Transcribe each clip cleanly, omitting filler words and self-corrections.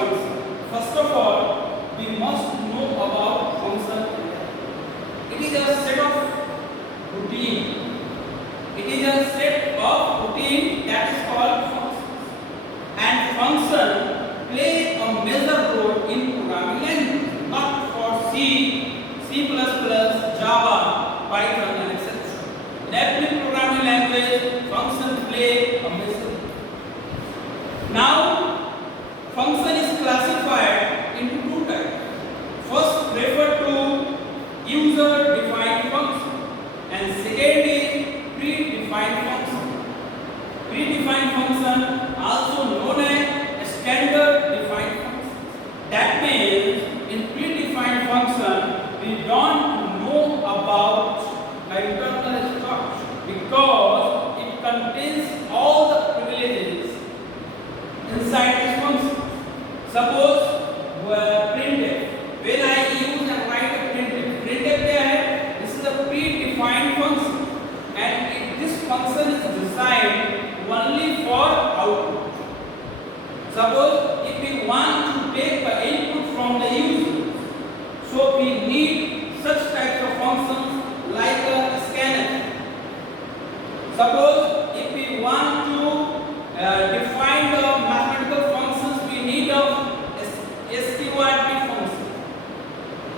function? First of all, we must know about function. It is a set of routine. It is a set of routine that is called functions. And function play a major role in programming language, not for C, C++, Java, Python, and etc. In every programming language, function play a major role. Now, function is classified into two types. First, refer to user-defined function, and second is predefined function. Predefined function, also known as standard defined function. That means in predefined function, we don't know about internal structure because it contains all the privileges inside this function. Suppose printf. When I use and write a printf, printf क्या है? This is a predefined function, and this function is designed only for output. Suppose if we want to take the input from the user, so we need such types of functions like a scanf. Suppose if we want to define the mathematical functions, we need a strt function.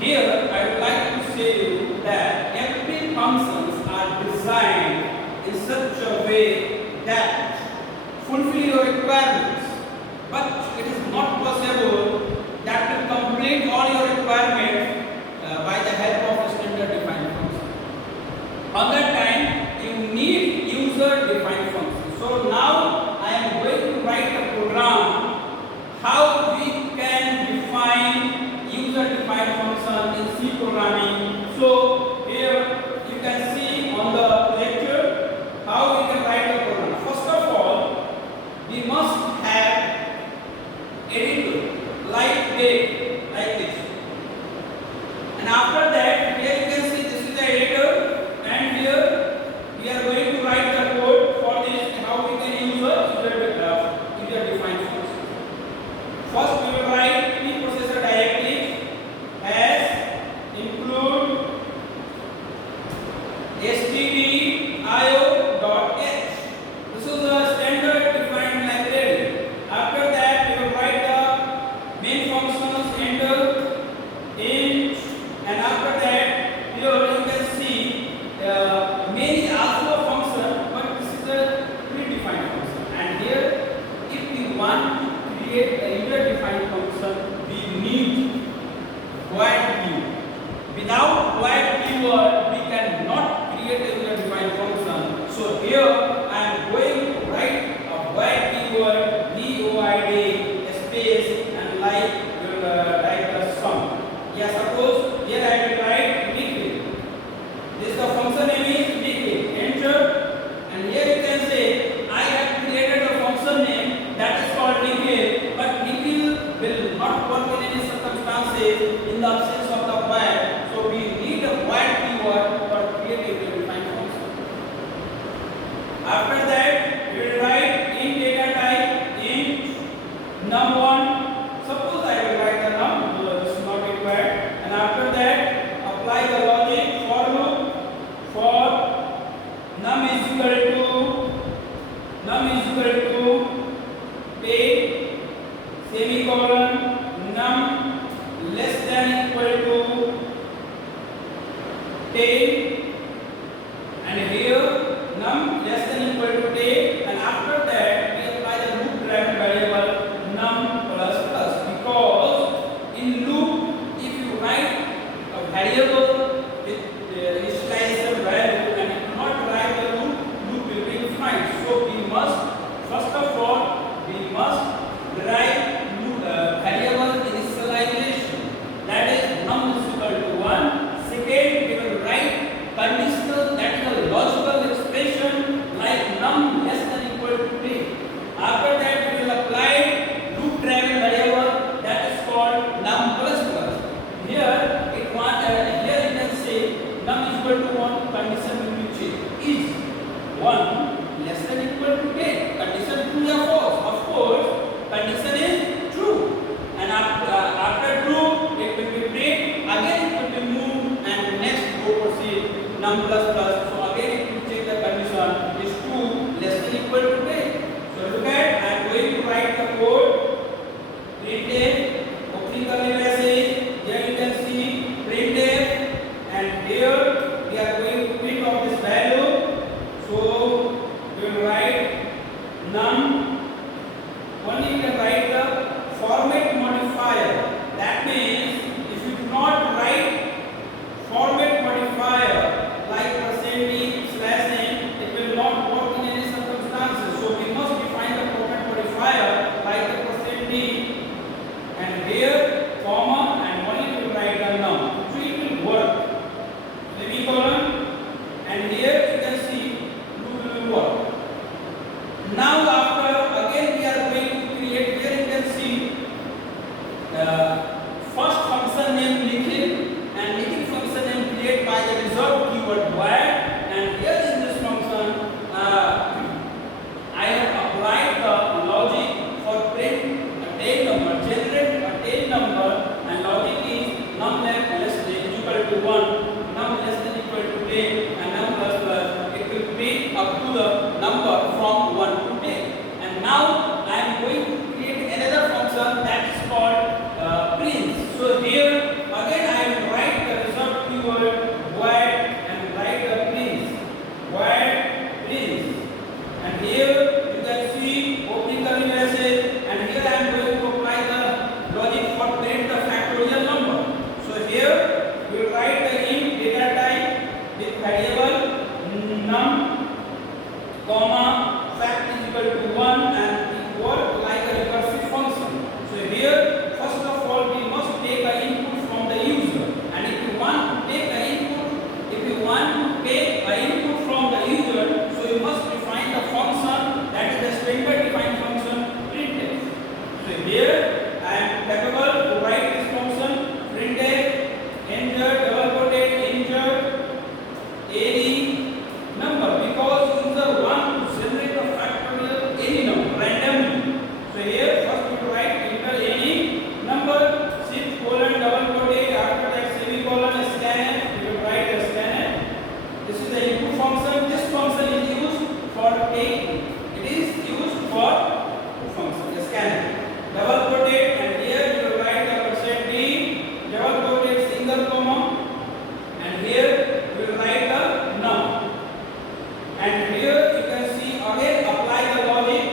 Here I would like to say that every functions are designed in such a way that fulfill your requirements, but it is not possible that to complete all your requirements by the help of a standard defined function. On that time, you need user defined function. So now I am going to write a program how we can define user defined function in C programming. So here you can see on the lecture how we can write a program. First of all, we must have editor like this, and after that here you can see this is the editor, and here we are going to write the code for this how we can use a user defined function. First we will write preprocessor directive as include stdio.h. This is a standard defined library. After that we will write the main functions enter int, and after that here you can see main is also a function, but this is a predefined function. And here if we want to create a user defined function, we need void keyword. Without void keyword we cannot create a user defined function. So here I am going to write a void keyword void space and like the sum. Yeah, suppose here I will write weekly. This the function name is weekly. Enter, and here you can say I have created a function name that is called nickle, but nickle will not work in any circumstances in the absence of the void. So we need a void keyword for creating a defined function. After that we will write int data type int num1. Suppose I will write the num, this is not required. And after that apply the logic for loop for num is equal to take semicolon num less than equal to 10, and here num less than equal to 10, and after that we apply the loop driven variable num plus the code. Printf, opening curly braces. Here you can see printf, and here we are going to print of this value. So we will write num. Only you can write the format modifier. That means if you do not write format modifier like %d/n, it will not work in any circumstances. So we must define the format modifier like the %d, and here comma, and only to write the num. So it will work. Semicolon, and here you can see loop will work. Now after again we are going to create. Here you can see first function name Nikhil, and Nikhil function name created by the reserved keyword void. And here in this function I have applied the logic for print a tail number, generate a tail number, and logic is num less than equal to 1, num less than equal to 10, and num plus plus. It will print up to the number from 1 to 10. And now I am going to create another function that is called prints. So here again I will write the reserved keyword void and write the prints, void prints. And here you can see opening curly braces, and here I am going to apply the logic for print the factorial number. So here we will write the int data type with variable num, comma, fact is equal to 1, and it work like a recursive function. So here first of all we must take an input from the user, and if you want to take an input from the user, so you must define the function that is the standard defined function printf. So here I am capable to write this function printf enter double quoted enter any number, because user want to generate a factorial any number randomly. So here first we write enter any number, shift colon double quoted, after that semicolon scanf, we will write a scanf. This is the input function. This function is used for take. It is used for function the scanf. Double quoted, and here you will write the %d double quoted single comma, and here we will write the num. And here you can see again apply the logic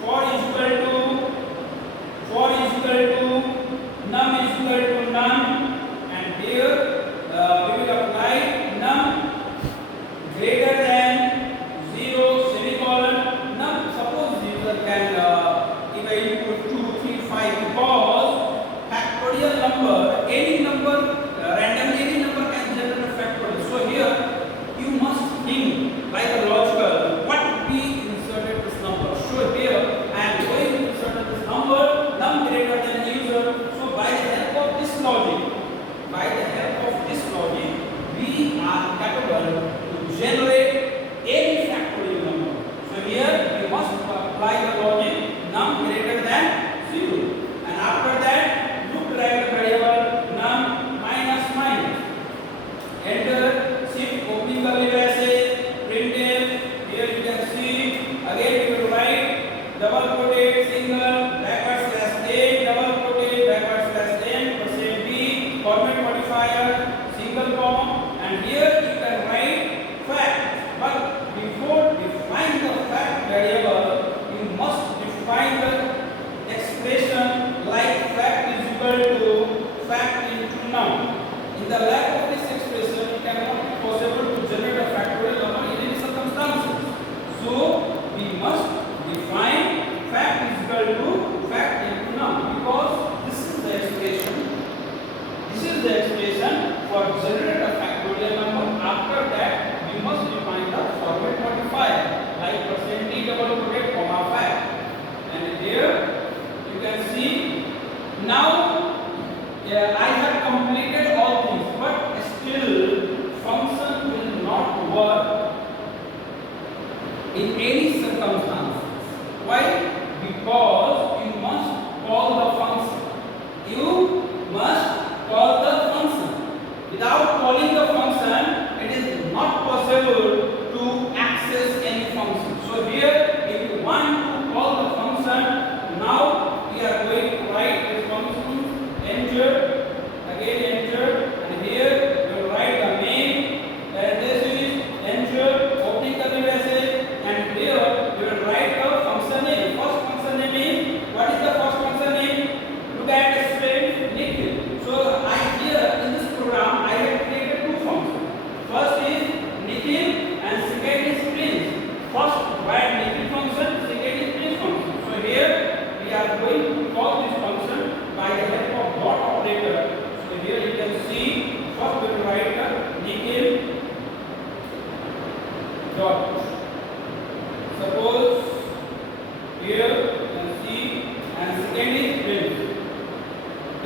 for is equal to num is equal to none, and here we will apply num greater than 0 semicolon num. Suppose user can give a input 2, 3, 5, because factorial number, any number randomly any number can generate a factorial. So here you must think like a logical what would be inserted this number. So here I am going to insert this number num greater than user. So by the help of this logic, we are capable to generate any factorial number. So here we must apply the logic num greater than 0, and after that loop like a variable num minus minus, enter shift opening curly braces printf. Here you can see again we will write double quoted single backward slash a double quoted backward slash n %b format modifier single comma, and here you can write fact. But before define the fact variable, you must define the expression like fact is equal to fact into num. In the lack of this expression, it cannot be possible to generate a factorial number in any circumstances. So we must define fact is equal to fact into num, because this is the expression for generate a factorial number. After that we must define the format modifier like %d double quoted comma fact, and here you can see now I have completed all things, but still function will not work in any circumstances. Why? Because you must call the function. Without calling the function, it is not possible to access any function. So here, if you want to call the function, now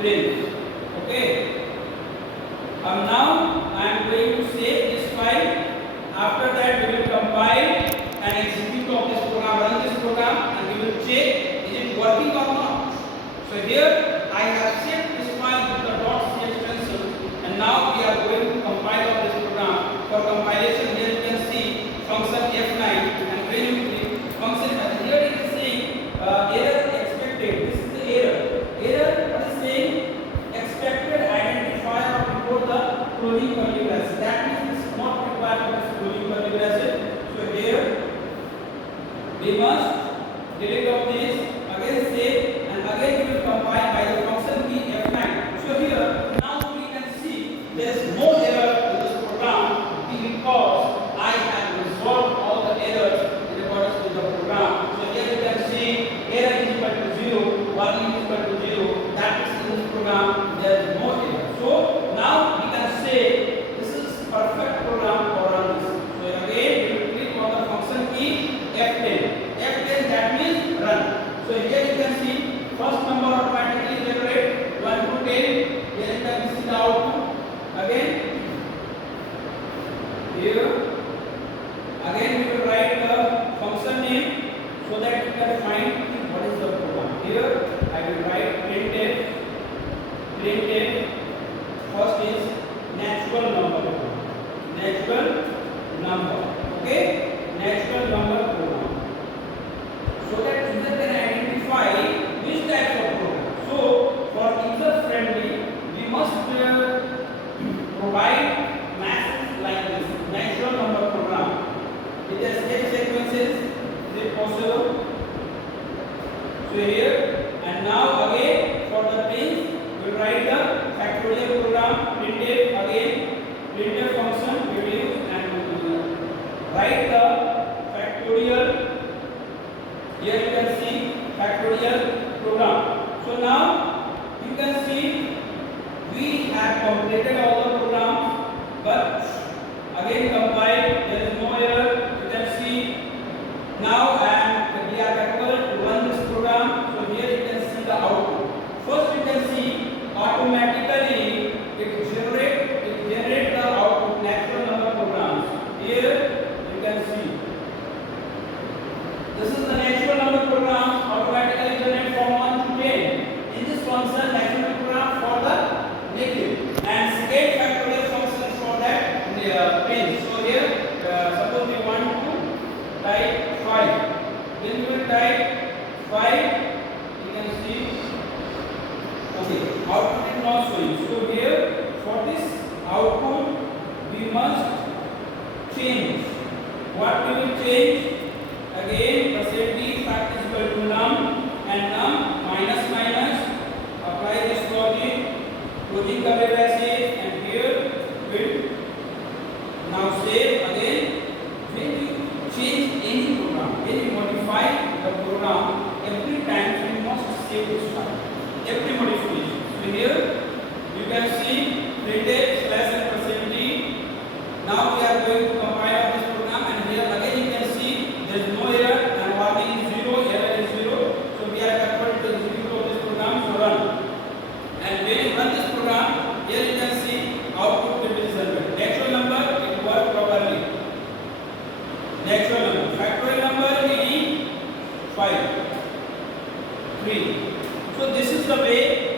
print. Okay. Now I am going to save this file. After that we will compile and execute of this program, run this program, and we will check is it working or not. So here I have saved this file with the .c extension, and now we are going to compile of this program. For compilation, here you can see function F9, and when you click function, here it is saying error expected. This is the error. What is saying? Expected identifier before the closing curly braces. That means this is not required for this closing curly braces. So here we must delete of this, again save, and again we will compile by the function key F9. So here now we can see there is no error in this program because I have resolved all the errors in accordance with the program. So here you can see error is equal to 0, warning is equal to 0. That is in this program there is no error. So now we can say this is perfect program for run this. So again we will click on the function key F10. F10 that means run. So here you can see first number automatically generate 1 to 10. Here you can see the output. Again here again we will write the function name so that you can find what is the program. Here I will write printf. First is natural number. Okay, natural number program. So that user can identify which type of program. So for user friendly, we must provide masses like this natural number program. It has 8 sequences. Is it possible? So here and now again for the pins we will write the factorial program printf. Again printf function we will use and write the factorial. Here you can see factorial program. So now you can see we have completed all the programs, but again compile, there is no error. You can see now and we are capable to run this program. So here you can see the output. First you can see automatically it generate the output natural number programs. Here you can see this is the natural number program automatically generate from 1 to 10. In this function natural number program for the negative and second factorial function for that pin. So here suppose we want to type 5. When we will type 5, you can see okay, output is not showing. So here for this output we must change. What we will change? Again percentage fact is equal to num, and num minus apply this logic, closing curly braces, and here will now save. Again when you change any program, when you modify the program, every time you must save this file, every modification. So here you can see printf slash and percentage. Now we are going to compile this program, and here again you can see there is no error and warning is 0, error is 0. So we are capable to execute of this program to run. And when you run this program, here you can see output will be generated. Natural number it work properly. Natural number, factorial number we need 5, 3. So this is the way